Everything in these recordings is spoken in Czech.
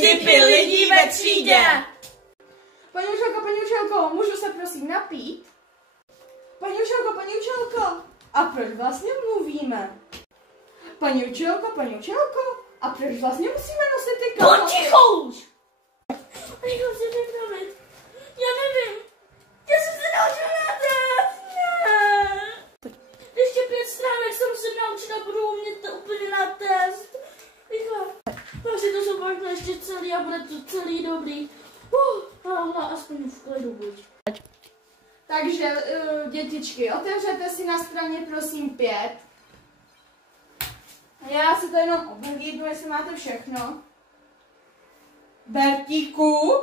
Typy lidí ve třídě. Paní učitelko, můžu se prosím napít? Paní učitelko, a proč vlastně mluvíme? Paní učitelko, a proč vlastně musíme nosit ty kalhoty? Buď ticho už! Abychom si vypravit. Já nevím. Já jsem se naučila na test. Ještě 5 stránek jsem se naučila, budu umět to úplně na test. Rychle. Vlastně to zopakuju ještě celý a bude to celý dobrý. Aspoň v klidu buď. Takže, dětičky, otevřete si na straně prosím 5. Já si to jenom ohlídnu, jestli máte všechno. Bertíku,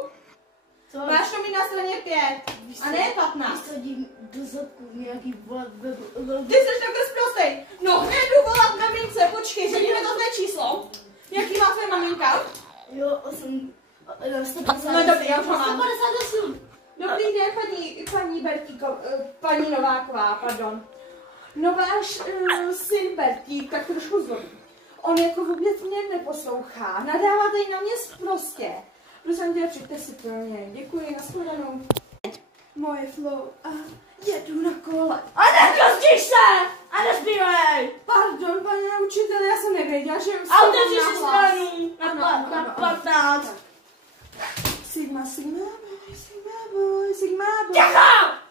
máš to mít na straně 5, a ne 15. Vysadím do zadku nějaký volat Ty jsi takhle sprostej. No, hned jdu volat mamince, počkej, řekni mi to tvé číslo. Jaký má tvoje maminka? Jo, 150. No dobrý, já už ho mám. 158. Dobrý den, paní Bertíko, paní Nováková, pardon. No váš syn Bertík tak trošku zlobí. On jako vůbec mě neposlouchá, nadává tady na mě sprostě. Prosím tě, přijďte si pro něj. Děkuji, nashledanou. Moje flow a jedu na kole. A nerozdiš se! A nezbývej! Pardon, pane učiteli, já jsem nevěděla, že A otevři si stranu na 15. Sigma, sigma, boy, sigma, boy, sigma, boy. Ticho!